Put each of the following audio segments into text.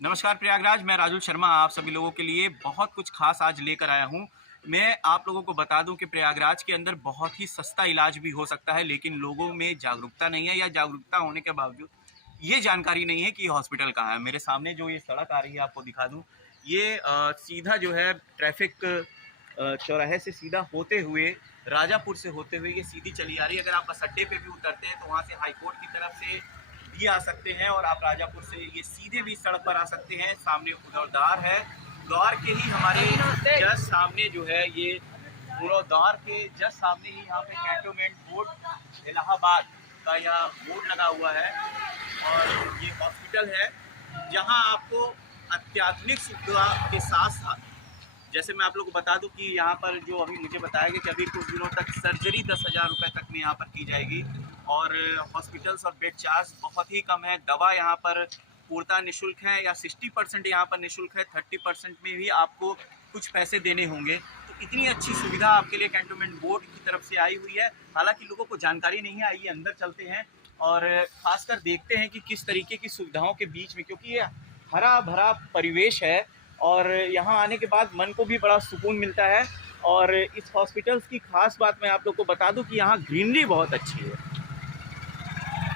नमस्कार प्रयागराज, मैं राजू शर्मा आप सभी लोगों के लिए बहुत कुछ खास आज लेकर आया हूँ। मैं आप लोगों को बता दूं कि प्रयागराज के अंदर बहुत ही सस्ता इलाज भी हो सकता है, लेकिन लोगों में जागरूकता नहीं है या जागरूकता होने के बावजूद ये जानकारी नहीं है कि हॉस्पिटल कहाँ है। मेरे सामने जो ये सड़क आ रही है आपको दिखा दूं, ये सीधा जो है ट्रैफिक चौराहे से सीधा होते हुए राजापुर से होते हुए ये सीधी चली आ रही है। अगर आप बस अड्डे पे भी उतरते हैं तो वहाँ से हाईकोर्ट की तरफ से भी आ सकते हैं और आप राजापुर से ये सीधे भी सड़क पर आ सकते हैं। सामने उधर द्वार है, द्वार के ही हमारे जस्ट सामने जो है ये पूरा द्वार के जस्ट सामने ही यहाँ पे कैंटोनमेंट बोर्ड इलाहाबाद का यह बोर्ड लगा हुआ है और ये हॉस्पिटल है जहाँ आपको अत्याधुनिक सुविधा के साथ साथ, जैसे मैं आप लोग को बता दूं कि यहाँ पर जो अभी मुझे बताया गया कि अभी कुछ दिनों तक सर्जरी 10,000 रुपये तक में यहाँ पर की जाएगी और हॉस्पिटल्स और बेड चार्ज बहुत ही कम है। दवा यहाँ पर पूर्णतः निःशुल्क है या 60% यहाँ पर निःशुल्क है, 30% में भी आपको कुछ पैसे देने होंगे। तो इतनी अच्छी सुविधा आपके लिए कैंटोनमेंट बोर्ड की तरफ से आई हुई है। हालांकि लोगों को जानकारी नहीं है। आइए अंदर चलते हैं और खासकर देखते हैं कि किस तरीके की सुविधाओं के बीच में, क्योंकि ये हरा भरा परिवेश है और यहाँ आने के बाद मन को भी बड़ा सुकून मिलता है। और इस हॉस्पिटल्स की खास बात मैं आप लोग को बता दूं कि यहाँ ग्रीनरी बहुत अच्छी है।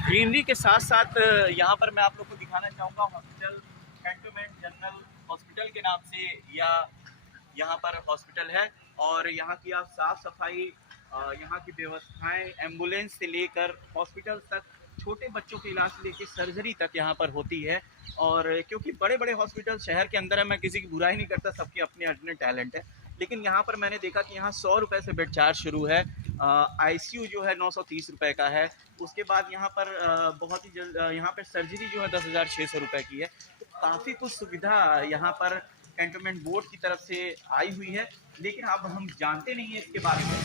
ग्रीनरी के साथ साथ यहाँ पर मैं आप लोग को दिखाना चाहूँगा हॉस्पिटल कैंटोनमेंट जनरल हॉस्पिटल के नाम से या यहाँ पर हॉस्पिटल है और यहाँ की आप साफ़ सफाई, यहाँ की व्यवस्थाएं, एम्बुलेंस से लेकर हॉस्पिटल तक, छोटे बच्चों के इलाज से लेकर सर्जरी तक यहाँ पर होती है। और क्योंकि बड़े बड़े हॉस्पिटल शहर के अंदर है, मैं किसी की बुराई नहीं करता, सबके अपने अपने टैलेंट है, लेकिन यहाँ पर मैंने देखा कि यहाँ 100 रुपये से बेड चार्ज शुरू है। आईसीयू जो है 930 रुपये का है। उसके बाद यहाँ पर बहुत ही जल्द यहाँ पर सर्जरी जो है 10,600 रुपये की है। तो काफ़ी कुछ सुविधा यहाँ पर कैंटोनमेंट बोर्ड की तरफ से आई हुई है, लेकिन अब हम जानते नहीं हैं इसके बारे में,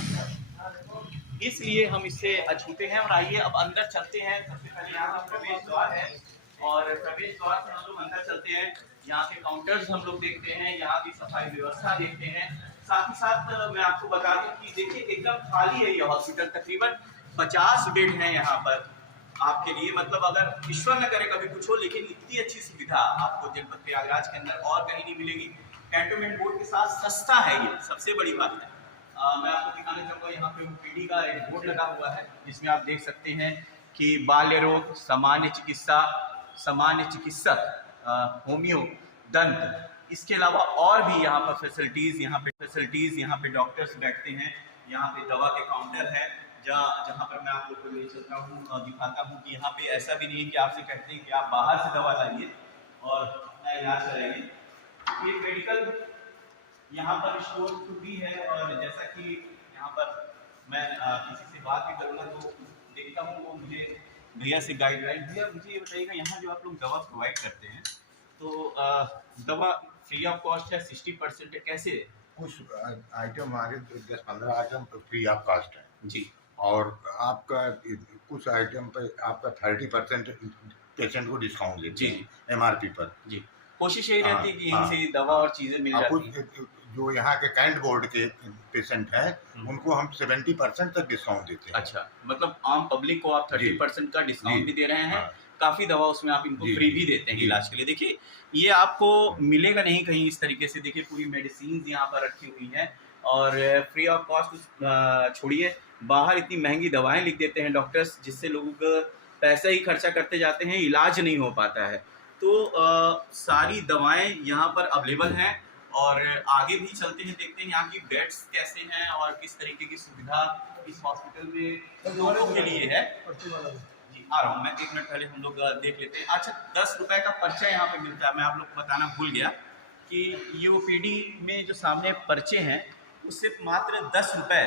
इसलिए हम इससे अछूते हैं। और आइए अब अंदर चलते हैं। सबसे पहले यहाँ पर प्रवेश द्वार है और प्रवेश द्वार से हम लोग अंदर चलते हैं। यहाँ के काउंटर्स हम लोग देखते हैं, यहाँ की सफाई व्यवस्था देखते हैं। साथ ही साथ मैं आपको बता दूं कि देखिए एकदम खाली है ये हॉस्पिटल, तकरीबन 50 बेड हैं यहाँ पर आपके लिए। मतलब अगर ईश्वर न करे कभी कुछ हो, लेकिन इतनी अच्छी सुविधा आपको जनपद प्रयागराज के अंदर और कहीं नहीं मिलेगी। कैंटोनमेंट बोर्ड के साथ सस्ता है, ये सबसे बड़ी बात है। मैं आपको दिखाना चाहूँगा, यहाँ पे ओपीडी का एक बोर्ड लगा हुआ है जिसमें आप देख सकते हैं कि बाल्य रोग, सामान्य चिकित्सा, सामान्य चिकित्सक, होम्यो, दंत, इसके अलावा और भी यहाँ पर फैसिलिटीज़ यहाँ पे डॉक्टर्स बैठते हैं। यहाँ पे दवा के काउंटर है जहाँ पर मैं आप लोग को ले चलता हूँ और दिखाता हूँ कि यहाँ पे ऐसा भी नहीं है कि आपसे कहते हैं कि आप बाहर से दवा लाइए और अपना इलाज कराइए। ये मेडिकल यहाँ पर स्टोर भी है और जैसा कि यहाँ पर मैं किसी से बात भी करूँगा तो देखता हूँ वो मुझे भैया से गाइडलाइन, भैया मुझे ये बताइएगा यहाँ जो आप लोग दवा प्रोवाइड करते हैं तो दवा फ्री ऑफ कॉस्ट है, 60% है, कैसे? कुछ आइटम हमारे 10-15 आइटम फ्री ऑफ कॉस्ट है जी। और आपका कुछ आइटम पे आपका 30% पेशेंट को डिस्काउंट देते जी हैं MRP पर। जी, कोशिश यही रहती है कि हाँ, इनसे दवा और चीज़ें मिल जाती हैं। कुछ जो यहाँ के कैंट बोर्ड के पेशेंट हैं उनको हम 70% तक डिस्काउंट देते हैं। अच्छा, मतलब आम पब्लिक को आप 30% का डिस्काउंट भी दे रहे हैं। हाँ। काफ़ी दवा उसमें आप इनको फ्री भी देते हैं इलाज के लिए। देखिए ये आपको मिलेगा नहीं कहीं इस तरीके से। देखिए पूरी मेडिसिन यहाँ पर रखी हुई हैं और फ्री ऑफ कॉस्ट छोड़िए, बाहर इतनी महंगी दवाएं लिख देते हैं डॉक्टर्स, जिससे लोगों का पैसा ही खर्चा करते जाते हैं, इलाज नहीं हो पाता है। तो सारी दवाएं यहाँ पर अवेलेबल हैं और आगे भी चलते हैं, देखते हैं यहाँ की बेड्स कैसे हैं और किस तरीके की सुविधा इस हॉस्पिटल में लोगों के लिए है। जी आ रहा हूँ मैं, 1 मिनट पहले हम लोग देख लेते हैं। अच्छा, 10 रुपये का पर्चा यहाँ पे मिलता है। मैं आप लोग को बताना भूल गया कि ये ओपीडी में जो सामने पर्चे हैं उससे मात्र 10 रुपये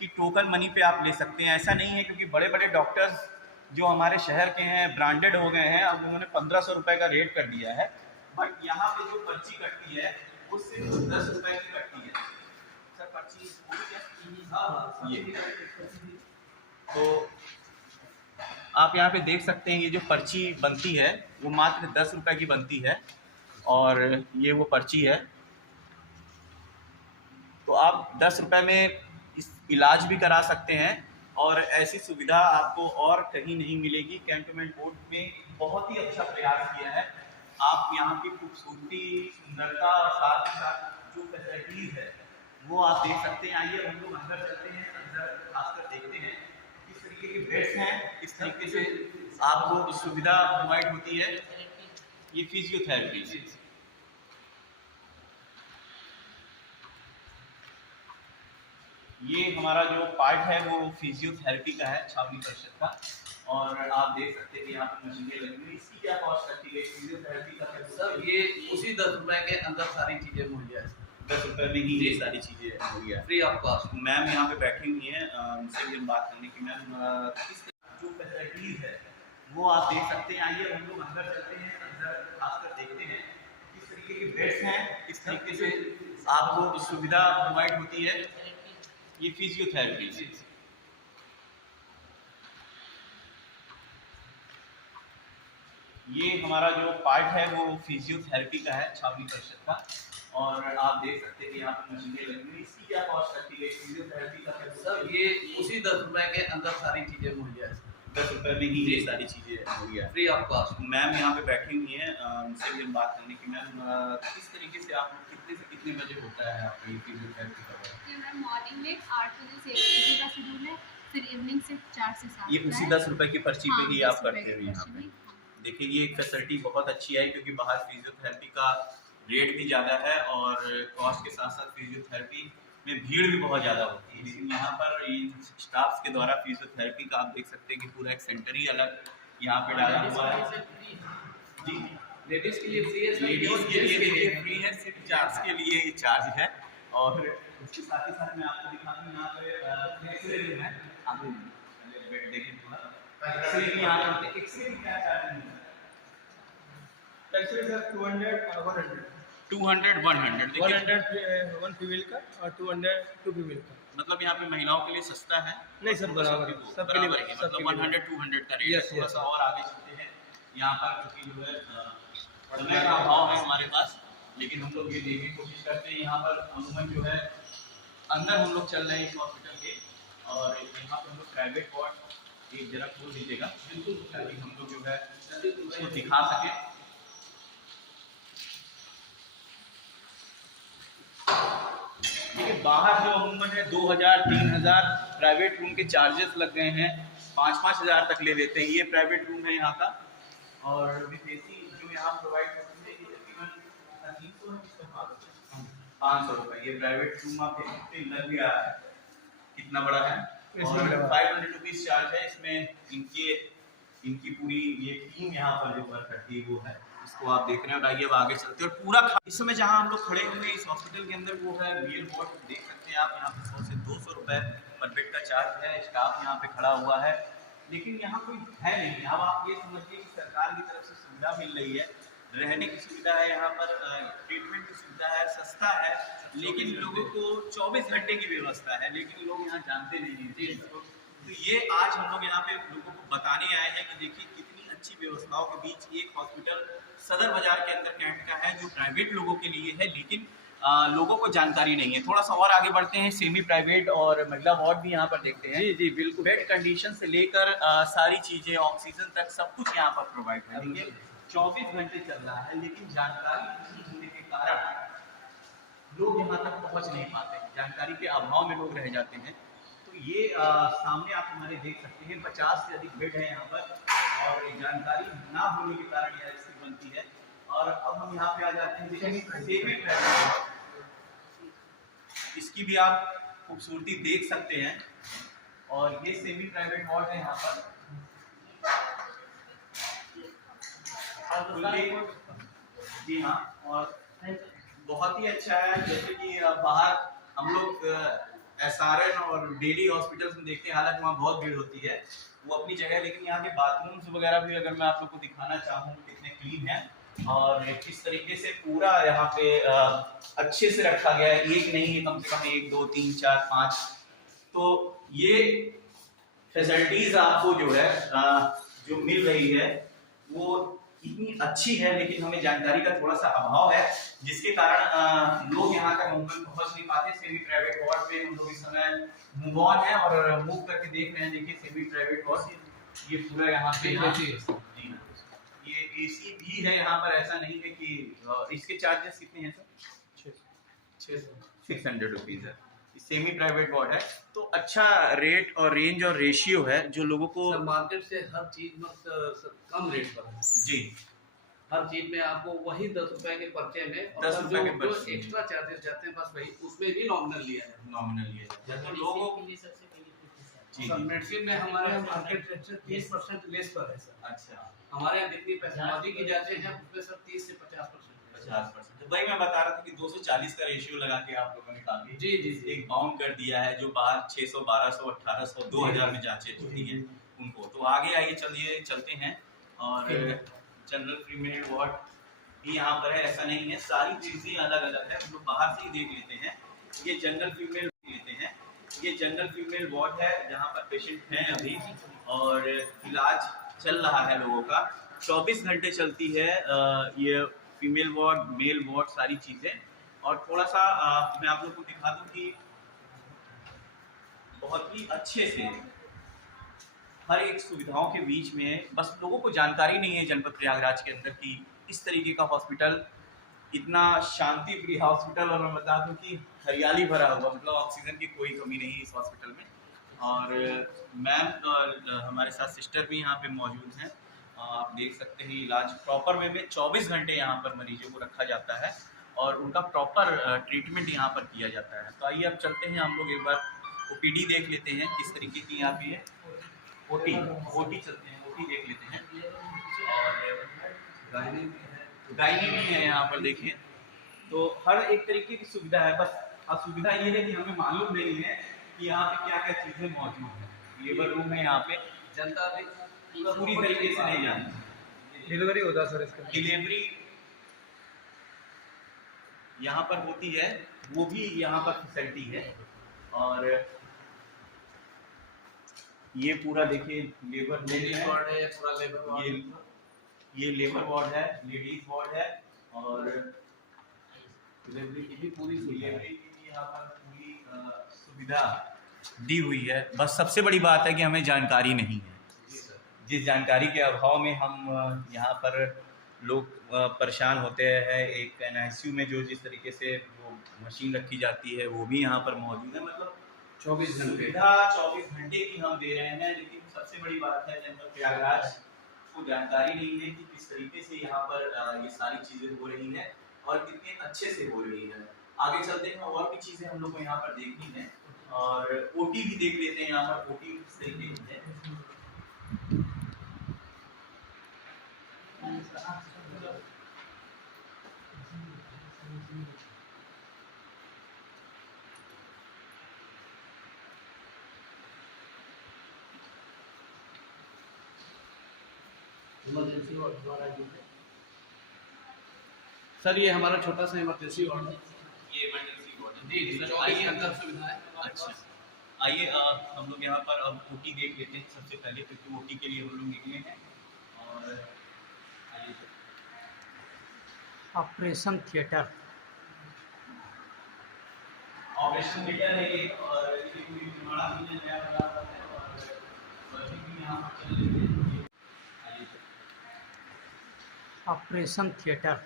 की टोकन मनी पे आप ले सकते हैं। ऐसा नहीं है, क्योंकि बड़े बड़े डॉक्टर्स जो हमारे शहर के हैं ब्रांडेड हो गए हैं, अब उन्होंने 1500 रुपये का रेट कर दिया है। बट यहाँ पे जो पर्ची कटती है वो सिर्फ 10 रुपये की कटती है। सर पर्ची ये तो आप यहाँ पे देख सकते हैं, ये जो पर्ची बनती है वो मात्र 10 रुपये की बनती है और ये वो पर्ची है। तो आप 10 रुपये में इस इलाज भी करा सकते हैं और ऐसी सुविधा आपको और कहीं नहीं मिलेगी। कैंटोनमेंट बोर्ड में बहुत ही अच्छा प्रयास किया है आप यहाँ की खूबसूरती, सुंदरता और साथ ही साथ जो फैसिलिटीज़ है वो आप देख सकते हैं। आइए हम लोग अंदर चलते हैं, अंदर खासकर देखते हैं किस तरीके के बेड्स हैं, किस तरीके से आपको सुविधा प्रोवाइड होती है। ये फिजियोथेरेपी, ये हमारा जो पार्ट है वो फिजियोथेरेपी का है, छावनी परिषद का। और आप देख सकते हैं कि यहाँ पर मशीनें लगी हुई। इसकी क्या कॉस्ट लगती है फिजियोथेरेपी का? सब ये उसी 10 रुपए के अंदर सारी चीजें मुहैया है, 10 रुपये में ही ये सारी चीज़ें हो गया। Free of cost. मैम यहाँ पे बैठी हुई हैं, उनसे भी हम बात करने की। मैम किस जो फैसिलिटीज़ है वो आप देख सकते हैं। आइए हम लोग अंदर चलते हैं, अंदर खासकर देखते हैं किस तरीके के बेड्स हैं, किस तरीके से आपको सुविधा प्रोवाइड होती है। ये फिजियोथेरेपी, ये हमारा जो पार्ट है वो फिजियोथेरेपी का है, छावनी परिषद का। और आप देख सकते हैं कि यहाँ पर मशीनें लगी हुई। इसकी क्या कॉस्ट लगती है फिजियोथेरेपी का? सब ये उसी 10 रुपए के अंदर सारी चीजें मुहैया है, 10 रुपये में ही ये सारी चीज़ें हो गया। Free of cost. मैम यहाँ पे बैठी हुई हैं, उनसे भी हम बात करने की। मैम किस तरीके से आप कितने से कितने बजे होता है आपका ये फिजियोथेरेपी का वर्क? ये मैम मॉर्निंग में 8 बजे से 1 बजे का शेड्यूल है, फिर इवनिंग से 4 से 7 ये उसी 10 रुपये की पर्ची पे ही आप करते हो यहाँ पे। देखिए ये एक फैसिलिटी बहुत अच्छी है, क्योंकि बाहर फिजियोथेरेपी का रेट भी ज़्यादा है और कॉस्ट के साथ साथ फिजियोथेरेपी में भीड़ भी बहुत ज़्यादा होती है। लेकिन यहाँ पर इन स्टाफ्स के द्वारा फिजियोथेरेपी का आप देख सकते हैं कि पूरा एक सेंटर ही अलग यहाँ पे डाला हुआ है। जी, लेडीज के लिए फ्री है, लेडीज के लिए देखिए फ्री है, सिर्फ जेंट्स के लिए ये चार्ज है। और उसके साथ ही साथ मैं आपको दिखा दूँ यहाँ पे एक्सरे रूम है। आप बेड देखिए थोड़ा एक्सरे की, यहाँ पर एक्सरे की क्या चार्ज है? एक्चुअली सर 200 और 100 200 100 देखिए 100 1 फीमेल का और 200 2 फीमेल का। मतलब यहाँ पे महिलाओं के लिए सस्ता है। नहीं सर, बराबर है, सबके लिए बराबर है, मतलब 100 200 का रेट है। Yes, थोड़ा yes, सा और आगे चलते हैं यहाँ पर, क्योंकि जो है समय का अभाव है हमारे पास, लेकिन हम लोग ये देखने की कोशिश करते हैं। यहाँ पर अमूमन जो है अंदर हम लोग चल रहे हैं इस हॉस्पिटल के, और यहाँ पर हम लोग प्राइवेट वार्ड एक जरा खोल दीजिएगा बिल्कुल, ताकि हम लोग जो है उसको दिखा सकें। देखिए बाहर जो अमूमन है 2000 3000 प्राइवेट रूम के चार्जेस लग गए हैं, 5-5 हज़ार तक ले लेते हैं। ये प्राइवेट रूम है यहाँ का, और विथ एसी जो यहाँ प्रोवाइड करते हैं ये तकरीबन 500 रुपये। ये प्राइवेट रूम आप देख सकते हैं लग गया है, कितना बड़ा है। और 500 रुपीज़ चार्ज है इसमें। इनकी पूरी ये टीम यहाँ पर जो वर्क करती है वो है, इसको आप देख रहे हैं। और आइए अब आगे चलते हैं। और पूरा इस समय जहाँ हम लोग खड़े हुए हैं इस हॉस्पिटल के अंदर, वो है रियल वार्ड। देख सकते हैं आप यहाँ पर 100 से 200 रुपये पर बेड का चार्ज है। स्टाफ यहाँ पे खड़ा हुआ है, लेकिन यहाँ कोई है नहीं। अब आप ये समझिए कि सरकार की तरफ से सुविधा मिल रही है, रहने की सुविधा है यहाँ पर, ट्रीटमेंट की सुविधा है, सस्ता है, लेकिन लोगों को 24 घंटे की व्यवस्था है, लेकिन लोग यहाँ जानते नहीं हैं। तो ये आज हम लोग यहाँ पे लोगों को बताने आए हैं कि देखिए कितनी अच्छी व्यवस्थाओं के बीच एक हॉस्पिटल सदर बाजार के अंदर कैंट का है, जो प्राइवेट लोगों के लिए है, लेकिन लोगों को जानकारी नहीं है। थोड़ा सा और आगे बढ़ते हैं, सेमी प्राइवेट और महिला वार्ड भी यहाँ पर देखते हैं। जी जी बिल्कुल। बेड कंडीशन से लेकर सारी चीजें, ऑक्सीजन तक सब कुछ यहाँ पर प्रोवाइड है। देखिए 24 घंटे चल रहा है, लेकिन जानकारी नहीं होने के कारण लोग यहाँ तक पहुँच नहीं पाते, जानकारी के अभाव में लोग रह जाते हैं। तो ये सामने आप हमारे देख सकते हैं 50 से अधिक बेड है यहाँ पर, और जानकारी ना होने के कारण यह स्थिति बनती है। और अब हम यहाँ पे आ जाते हैं सेमी प्राइवेट। इसकी भी आप खूबसूरती देख सकते हैं, और ये सेमी प्राइवेट वार्ड है यहाँ पर। जी हाँ, और बहुत ही अच्छा है। जैसे कि बाहर हम लोग SRN और डेली हॉस्पिटल्स में देखते हैं, हालांकि वहाँ बहुत भीड़ होती है, वो अपनी जगह, लेकिन यहाँ के बाथरूम्स वगैरह भी अगर मैं आप लोग को दिखाना चाहूँ कितने क्लीन हैं, और किस तरीके से पूरा यहाँ पे अच्छे से रखा गया है। एक नहीं है, कम से कम 1 2 3 4 5। तो ये फैसिलिटीज आपको जो है जो मिल रही है वो इतनी अच्छी है, लेकिन हमें जानकारी का थोड़ा सा अभाव है, जिसके कारण लोग यहाँ तक अमूमन पहुँच नहीं पाते। सेमी प्राइवेट वार्ड में हम लोग इस समय मूव ऑन है और मूव करके देख रहे हैं। देखिए सेमी प्राइवेट वार्ड ये पूरा यहाँ पे जी हाँ, ये एसी भी है यहाँ पर, ऐसा नहीं है कि इसके चार्जेस कितने हैं सर? 600 रुपीज़ है। सेमी प्राइवेट वार्ड है, तो अच्छा रेट और रेंज और रेशियो है जो लोगों को सर मार्केट से हर चीज सर कम रेट पर है। जी हर चीज में आपको वही 10 रुपए के पर्चे में, और 10 सर रुपए के जो पर्चे में। एक्स्ट्रा चार्जेस जाते हैं बस वही, उसमें भी नॉमिनल लिया है। नॉमिनल ये है। तो लोगों जी सर जी मेडिसिन में हमारे यहाँ मार्केट रेट से 30% लेस पर है सर। अच्छा हमारे यहाँ जितनी पैथोलॉजी की जाते हैं उसमें सर 30 से 50%। 50%। तो भाई मैं बता रहा था कि 240 का रेशियो लगा के आप लोगों ने काफी जी जी जी। एक बाउंड कर दिया है, जो बाहर 600 1200 1800 2000 में जांचें चुकी है उनको। तो आगे आइए चलिए चलते हैं, और जनरल फीमेल वार्ड भी यहाँ पर है, ऐसा नहीं है, सारी चीजें अलग अलग है, हम लोग बाहर से ही देख लेते हैं। ये जनरल फीमेल लेते हैं, ये जनरल फीमेल वार्ड है जहाँ पर पेशेंट हैं अभी, और इलाज चल रहा है लोगों का। 24 घंटे चलती है ये फीमेल वार्ड, मेल वार्ड, सारी चीज़ें। और थोड़ा सा मैं आप लोग को दिखा दूं कि बहुत ही अच्छे से हर एक सुविधाओं के बीच में, बस लोगों को जानकारी नहीं है जनपद प्रयागराज के अंदर कि इस तरीके का हॉस्पिटल, इतना शांति प्रिय हॉस्पिटल, और मैं बता दूं कि हरियाली भरा हुआ, मतलब ऑक्सीजन की कोई कमी नहीं इस हॉस्पिटल में। और मैम और हमारे साथ सिस्टर भी यहाँ पे मौजूद हैं। आप देख सकते हैं इलाज प्रॉपर वे में 24 घंटे यहाँ पर मरीजों को रखा जाता है, और उनका प्रॉपर ट्रीटमेंट यहाँ पर किया जाता है। तो आइए अब चलते हैं हम लोग एक बार ओपीडी देख लेते हैं किस तरीके की यहाँ पे है। ओटी चलते हैं, ओटी देख लेते हैं। और गायनी भी है यहाँ पर, देखिए। तो हर एक तरीके की सुविधा है, बस असुविधा ये है कि हमें मालूम नहीं है कि यहाँ पे क्या क्या चीज़ें मौजूद हैं। लेबर रूम है यहाँ पे, जनता भी पूरी तरीके से नहीं जानती। डिलीवरी होता है सर इसका? डिलीवरी यहाँ पर होती है, वो भी यहाँ पर फैसिलिटी है। और ये पूरा देखिए लेबर लेडीज रूम वार्ड है, पूरा लेबर वार्ड है। ये लेबर वार्ड है, लेडीज वार्ड है, और डिलीवरी की भी पूरी सुविधा है। डिलीवरी की भी यहाँ पर पूरी सुविधा दी हुई है। बस सबसे बड़ी बात है कि हमें जानकारी नहीं है। जी सर। जिस जानकारी के अभाव में हम यहाँ पर लोग परेशान होते हैं। एक NICU में जो जिस तरीके से वो मशीन रखी जाती है वो भी यहाँ पर मौजूद है, मतलब 24 घंटे सुविधा 24 घंटे की हम दे रहे हैं। लेकिन सबसे बड़ी बात है जनपद प्रयागराज को जानकारी नहीं है कि किस तरीके से यहाँ पर ये सारी चीज़ें हो रही हैं और कितने अच्छे से हो रही है। आगे चलते हैं, और भी चीज़ें हम लोग को यहाँ पर देखनी है, और OT भी देख लेते हैं। यहाँ पर OT किस तरीके की है। इमरजेंसी वार्ड द्वारा सर, ये हमारा छोटा सा इमरजेंसी वार्ड है। ये इमरजेंसी वार्ड है। जी सर, आइए आइए अंदर सुविधाएं। अच्छा, आइए हम लोग यहाँ पर अब OT देख लेते हैं सबसे पहले, क्योंकि OT के लिए हम लोग निकले हैं। और आइए ऑपरेशन थिएटर। ऑपरेशन थिएटर है ये, और इसकी पूरी निर्माण भी नया बना रहा है, और वर्किंग भी यहाँ पर चल रही है। आइए ऑपरेशन थिएटर।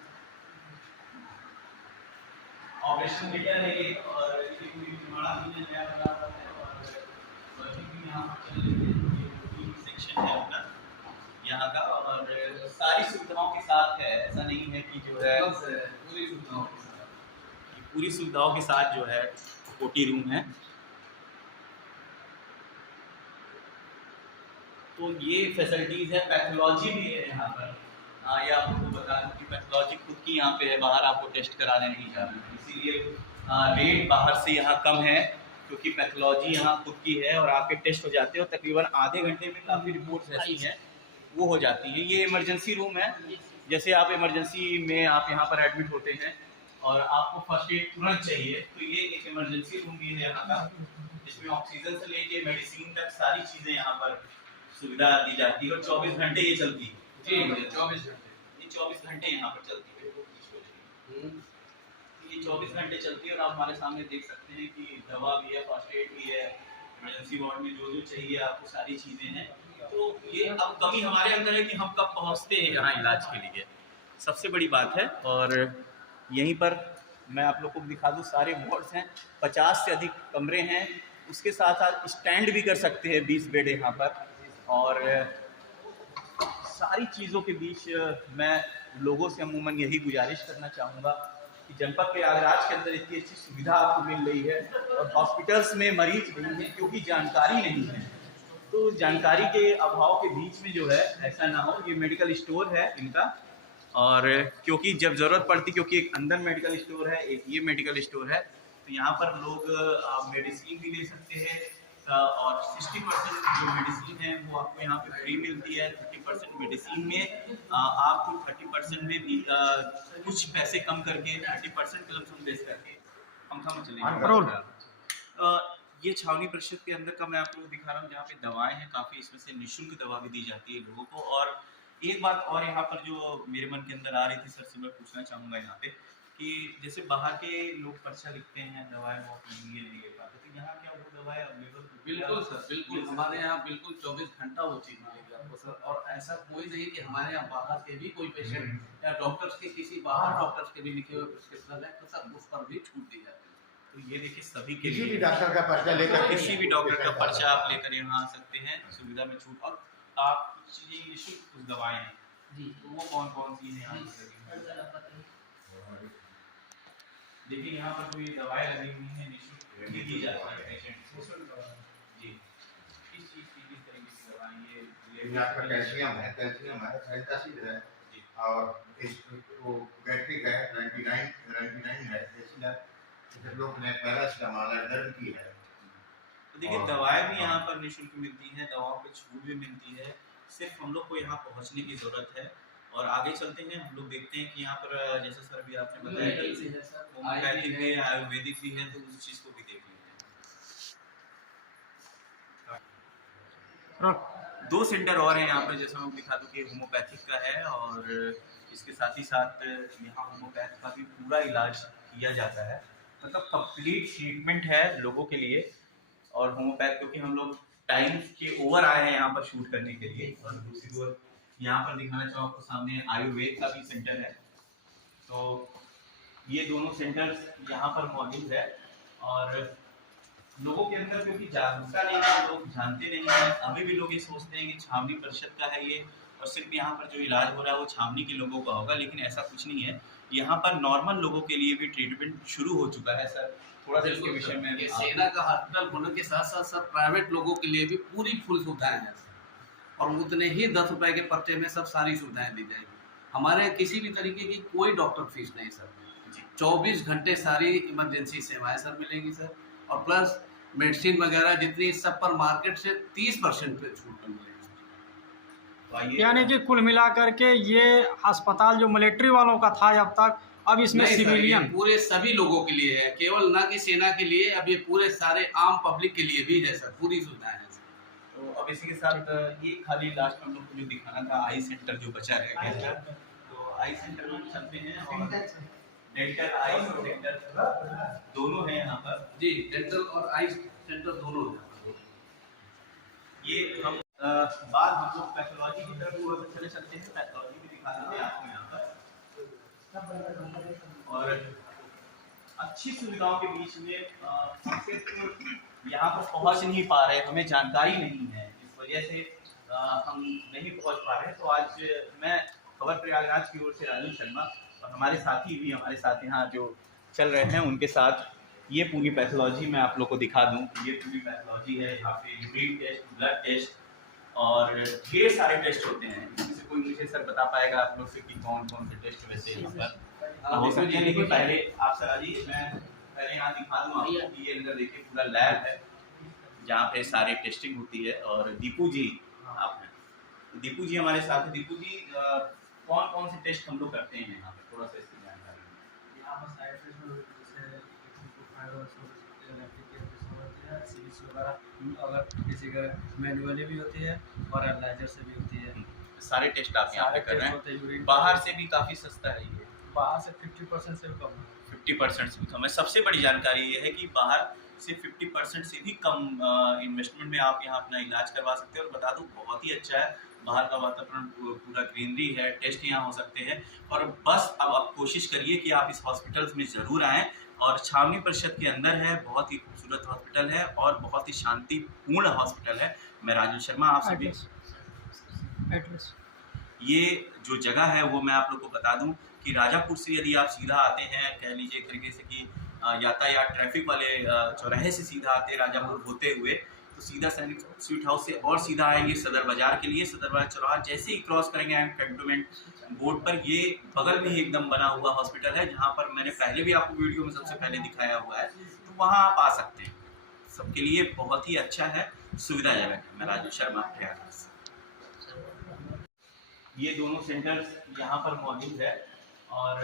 ऑपरेशन थिएटर है ये, और इसकी पूरी निर्माण भी नया बना रहा है, और वर्किंग भी यहाँ पर चल रही है। ये पूरी सेक्शन है अपना यहाँ का, और सारी सुविधाओं के साथ है। ऐसा नहीं है कि जो है पूरी सुविधाओं के साथ। पूरी सुविधाओं के साथ जो है OT रूम है। तो ये फैसिलिटीज़ है। पैथोलॉजी भी है यहाँ पर। हाँ, ये आपको बता दूँ कि पैथोलॉजी खुद की यहाँ पे है, बाहर आपको टेस्ट कराने नहीं जाना, इसीलिए रेट बाहर से यहाँ कम है, क्योंकि पैथोलॉजी यहाँ खुद की है और आपके टेस्ट हो जाते हैं, और तकरीबन आधे घंटे में काफ़ी रिपोर्ट्स ऐसी हैं वो हो जाती है। ये इमरजेंसी रूम है। जैसे आप इमरजेंसी में आप यहाँ पर एडमिट होते हैं और आपको फर्स्ट एड तुरंत चाहिए, तो ये एक इमरजेंसी रूम भी है यहाँ का, जिसमें ऑक्सीजन से लेके मेडिसिन तक सारी चीज़ें यहाँ पर सुविधा दी जाती है, और 24 घंटे ये चलती है। जी 24 घंटे। ये 24 घंटे यहाँ पर चलती है। ये 24 घंटे चलती है, और आप हमारे सामने देख सकते हैं कि दवा भी है, फर्स्ट एड भी है, इमरजेंसी वार्ड में जो जो चाहिए आपको सारी चीज़ें हैं। तो ये अब कमी हमारे अंदर है कि हम कब पहुंचते हैं यहाँ इलाज के लिए, सबसे बड़ी बात है। और यहीं पर मैं आप लोग को दिखा दूँ, सारे वार्ड्स हैं, 50 से अधिक कमरे हैं, उसके साथ साथ स्टैंड भी कर सकते हैं 20 बेड यहाँ पर। और सारी चीज़ों के बीच मैं लोगों से अमूमन यही गुजारिश करना चाहूँगा कि जनपद प्रयागराज के अंदर इतनी अच्छी सुविधा आपको मिल रही है और हॉस्पिटल्स में मरीज नहीं है क्योंकि जानकारी नहीं है। तो जानकारी के अभाव के बीच में जो है ऐसा ना हो, ये मेडिकल स्टोर है इनका, और क्योंकि जब ज़रूरत पड़ती, क्योंकि एक अंदर मेडिकल स्टोर है, एक ये मेडिकल स्टोर है, तो यहाँ पर लोग मेडिसिन भी ले सकते हैं और 60% जो मेडिसिन है वो आपको यहाँ पे फ्री मिलती है। 30% मेडिसिन में आपको 30% में भी कुछ पैसे कम करके 30% कलम बेस करके पंखा में चलेगा। ये छावनी परिषद के अंदर का मैं आप लोगों को दिखा रहा हूँ, जहाँ पे दवाएं हैं काफ़ी, इसमें से निःशुल्क दवा भी दी जाती है लोगों को। और एक बात और यहाँ पर जो मेरे मन के अंदर आ रही थी सर से मैं पूछना चाहूँगा यहाँ पे कि जैसे बाहर के लोग पर्चा लिखते हैं, दवाएं बहुत महंगी है, नहीं ले पाते, तो यहाँ क्या वो दवाएं अवेलेबल? बिल्कुल सर, बिल्कुल हमारे यहाँ बिल्कुल 24 घंटा वो चीज़ मिलेगी आपको सर। और ऐसा कोई नहीं कि हमारे यहाँ बाहर के भी कोई पेशेंट या डॉक्टर्स के किसी बाहर डॉक्टर्स के भी लिखे हुए प्रिस्क्रिप्शन है तो सर उस पर भी छूट दी जाती है। तो ये देखिए सभी के किसी भी लिए डॉक्टर का पर्चा लेकर किसी भी डॉक्टर का पर्चा आप लेकर यहाँ आ सकते हैं, सुविधा में छूट। और आप निःशुल्क कुछ दवाएं हैं जी, तो वो कौन कौन सी हैं यहाँ पर? देखिए यहाँ पर कोई दवाएं लगी हुई हैं, निःशुल्क दी जाती है पेशेंट को जी। किस चीज़ की, किस तरीके की दवाएं? ये आपका कैल्शियम है, फैंटासिड है और इस वो गैस्ट्रिक है, 99 है, जैसे लोग ने पैरासिटामोल है, दर्द की है। तो देखिए दवाएं भी यहाँ पर निःशुल्क मिलती हैं, दवाओं पे छूट भी मिलती है, सिर्फ हम लोग को यहाँ पहुँचने की ज़रूरत है। और आगे चलते हैं, हम लोग देखते हैं कि यहाँ पर जैसे सर भी आपने बताया कि होम्योपैथिक भी है, आयुर्वेदिक भी है, तो उस चीज़ को भी देख लेते हैं। 2 सेंटर और हैं यहाँ पर, जैसे मैं दिखा दूँ कि होम्योपैथिक का है और इसके साथ ही साथ यहाँ होम्योपैथ का भी पूरा इलाज किया जाता है, मतलब कंप्लीट ट्रीटमेंट है लोगों के लिए। और होम्योपैथ क्योंकि हम लोग टाइम के ओवर आए हैं यहाँ पर शूट करने के लिए। और दूसरी ओर यहाँ पर दिखाना चाहूँ आपको, सामने आयुर्वेद का भी सेंटर है। तो ये दोनों सेंटर्स यहाँ पर मौजूद है और लोगों के अंदर क्योंकि जागरूकता नहीं है, लोग जानते नहीं हैं, अभी भी लोग ये सोचते हैं कि छावनी परिषद का है ये और सिर्फ यहाँ पर जो इलाज हो रहा है वो छावनी के लोगों का होगा, लेकिन ऐसा कुछ नहीं है। यहाँ पर नॉर्मल लोगों के लिए भी ट्रीटमेंट शुरू हो चुका है। सर थोड़ा सा इसके विषय में ये सेना का हॉस्पिटल होने के साथ साथ सर प्राइवेट लोगों के लिए भी पूरी फुल सुविधाएं हैं और उतने ही 10 रुपए के पर्चे में सब सारी सुविधाएं दी जाएगी। हमारे किसी भी तरीके की कोई डॉक्टर फीस नहीं सर, 24 घंटे सारी इमरजेंसी सेवाएं सर मिलेगी सर। और प्लस मेडिसिन वगैरह जितनी सब पर मार्केट से 30% पे छूट मिलेगी। यानी कि कुल मिलाकर के ये अस्पताल जो मिलिट्री वालों का था अब तक, अब इसमें सिविलियन पूरे सभी लोगों के लिए है, केवल ना कि सेना के लिए, अब ये पूरे सारे आम पब्लिक के लिए भी है सर, पूरी सुविधाएं हैं। तो अब इसी के साथ ये खाली लास्ट में हम लोग को जो दिखाना था आई सेंटर जो बचा रह गया है, तो आई सेंटर में चलते हैं और डेंटल आई सेंटर दोनों हैं यहाँ पर जी, डेंटल और आई सेंटर दोनों हैं। ये हम बाद हम लोग पैथोलॉजी की तरफ थोड़ा सा चले चलते हैं, पैथोलॉजी भी दिखा देते हैं आपको यहाँ पर। और अच्छी सुविधाओं के बीच में हम सिर्फ यहाँ पर पहुँच नहीं पा रहे, हमें जानकारी नहीं है, इस वजह से हम नहीं पहुँच पा रहे। तो आज मैं खबर प्रयागराज की ओर से राजू शर्मा और हमारे साथी भी हमारे साथ यहाँ जो चल रहे हैं उनके साथ ये पूरी पैथोलॉजी मैं आप लोग को दिखा दूँ। ये पूरी पैथोलॉजी है, यहाँ पे यूरिन टेस्ट, ब्लड टेस्ट और ढेर सारे टेस्ट होते हैं। इसमें से कोई मुझे सर बता पाएगा आप लोग से कि कौन कौन से टेस्ट वैसे यहाँ पर हो सकते हैं? लेकिन पहले आप सर आइए, मैं पहले यहाँ दिखा दूँ आपको कि ये अंदर देखिए पूरा लैब है जहाँ पे सारी टेस्टिंग होती है। और दीपू जी आप हैं, दीपू जी हमारे साथ हैं। दीपू जी कौन कौन से टेस्ट हम लोग करते हैं यहाँ पे, थोड़ा सा इसकी जानकारी? यहाँ पर सारे टेस्ट जैसे अगर किसी का मैनुअली भी होती है और एनालाइजर से भी होती है। सारे टेस्ट आप यहाँ पे कर रहे हैं, बाहर से भी काफ़ी सस्ता है ये। बाहर से 50% से भी कम है। 50% से भी कम है। सबसे बड़ी जानकारी ये है कि बाहर से 50% से भी कम इन्वेस्टमेंट में आप यहाँ अपना इलाज करवा सकते हैं। और बता दूँ बहुत ही अच्छा है, बाहर का वातावरण पूरा ग्रीनरी है, टेस्ट यहाँ हो सकते हैं। और बस अब आप कोशिश करिए कि आप इस हॉस्पिटल में ज़रूर आएँ। और छावनी परिषद के अंदर है, बहुत ही खूबसूरत हॉस्पिटल है और बहुत ही शांतिपूर्ण हॉस्पिटल है। मैं राजू शर्मा आप सभी एड्रेस ये जो जगह है वो मैं आप लोग को बता दूं कि राजापुर से यदि आप सीधा आते हैं, कह लीजिए एक तरीके से कि यातायात ट्रैफिक वाले चौराहे से सीधा आते राजापुर होते हुए, तो सीधा सैनिक स्वीट हाउस से और सीधा आएंगे सदर बाजार के लिए। सदर बाजार चौराहा जैसे ही क्रॉस करेंगे कैंटोनमेंट बोर्ड पर, ये बगल में ही एकदम बना हुआ हॉस्पिटल है, जहाँ पर मैंने पहले भी आपको वीडियो में सबसे पहले दिखाया हुआ है। तो वहाँ आप आ सकते हैं, सबके लिए बहुत ही अच्छा है, सुविधाजनक है। मैं राजू शर्मा प्रयागराज से। ये दोनों सेंटर्स यहाँ पर मौजूद है और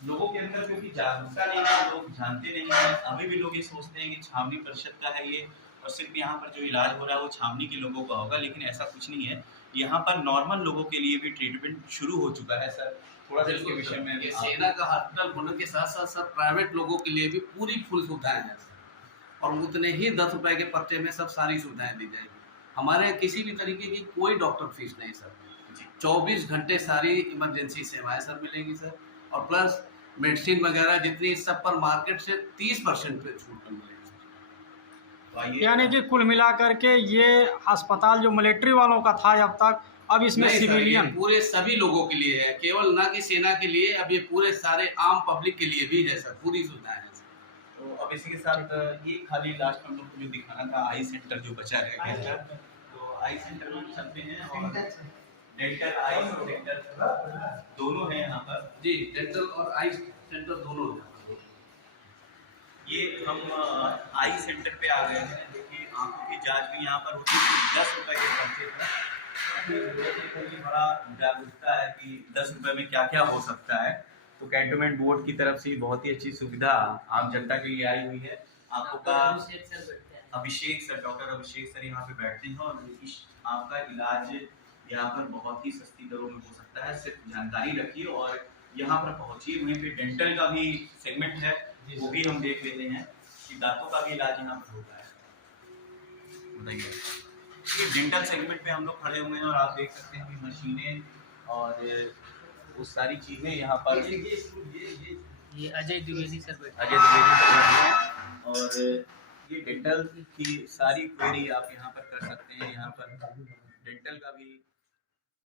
लोगों के अंदर क्योंकि जागरूकता नहीं है, लोग जानते नहीं हैं। अभी भी लोग ये सोचते हैं कि छावनी परिषद का है ये और सिर्फ यहाँ पर जो इलाज हो रहा है वो छावनी के लोगों का होगा, लेकिन ऐसा कुछ नहीं है। यहाँ पर नॉर्मल लोगों के लिए भी ट्रीटमेंट शुरू हो चुका है। सर थोड़ा सा इसके विषय में ये सेना का हॉस्पिटल होने के साथ साथ सर प्राइवेट लोगों के लिए भी पूरी फुल सुविधाएं हैं सर। और उतने ही 10 रुपए के पर्चे में सब सारी सुविधाएं दी जाएगी। हमारे किसी भी तरीके की कोई डॉक्टर फीस नहीं सर। 24 घंटे सारी इमरजेंसी सेवाएं सर मिलेगी सर। और प्लस मेडिसिन वगैरह जितनी सब पर मार्केट से 30% पे छूट पर मिलेगी। यानी कि कुल मिलाकर के ये अस्पताल जो मिलिट्री वालों का था अब तक, अब इसमें नहीं सर, ये सिविलियन पूरे सभी लोगों के लिए है, केवल ना कि सेना के लिए, अब ये पूरे सारे आम पब्लिक के लिए भी है सर, पूरी सुविधाएं हैं सर। तो अब इसी के साथ ये खाली लास्ट में हम लोग को जो दिखाना था आई सेंटर जो बचा रह गया है, तो आई सेंटर में चलते हैं। और डेंटल आई सेंटर दोनों है यहाँ पर जी, डेंटल और आई सेंटर दोनों है। ये हम आई सेंटर पे आ गए हैं। देखिए आंखों की जांच भी यहाँ पर होती है 10 रुपए के पर्चे पर। ये बड़ा जागरूकता है कि 10 रुपए में क्या क्या हो सकता है। तो कैंटोनमेंट बोर्ड की तरफ से बहुत ही अच्छी सुविधा आम जनता के लिए आई हुई है। आंखों का अभिषेक सर, डॉक्टर अभिषेक सर यहाँ पे बैठते हैं और आपका इलाज यहाँ पर बहुत ही सस्ती दरों में हो सकता है। सिर्फ जानकारी रखिए और यहाँ पर पहुँचिए। वहीं पे डेंटल का भी सेगमेंट है, वो भी हम देख लेते हैं कि दांतों का भी इलाज यहाँ पर होता है। बताइए, ये डेंटल सेगमेंट पे हम लोग खड़े हुए हैं और आप देख सकते हैं कि मशीनें और वो सारी चीज़ें यहाँ पर ये अजय द्विवेदी सर बैठे हैं। और ये डेंटल की सारी क्वेरी आप यहाँ पर कर सकते हैं। यहाँ पर डेंटल का भी